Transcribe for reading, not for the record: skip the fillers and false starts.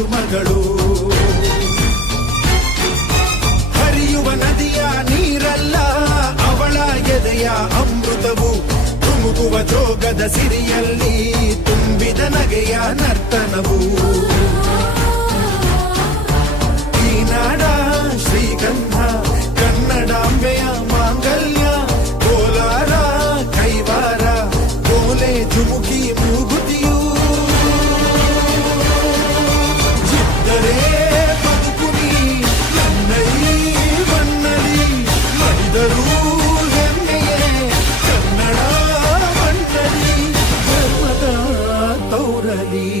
ಸುಮಗಳು. ಹರಿಯುವ ನದಿಯ ನೀರಲ್ಲ ಅವಳ ಎದೆಯ ಅಮೃತವು. ಧುಮುಕುವ ಜೋಗದ ಸಿರಿಯಲ್ಲಿ ತುಂಬಿದ ನಗೆಯ ನರ್ತನವು. ಈ ನಾಡ ಶ್ರೀಗಂಧ ಕನ್ನಡಾಂಬೆಯ ಮಾಂಗಲ್ಯ. ಕೋಲಾರ ಕೈವಾರ ಕೋಲೆ ಧುಮುಕಿ ಮೂಗುತಿಯು. ಇದ್ದರೆ ಬದುಕುನಿ ನನ್ನೈ ಮನ್ನಲಿ ಮಡಿದರೂ ಹೆಮ್ಮೆಯೇ ಕನ್ನಡ ಮಣ್ಣಲಿ ಧರ್ಮದ ತೌರಲಿ.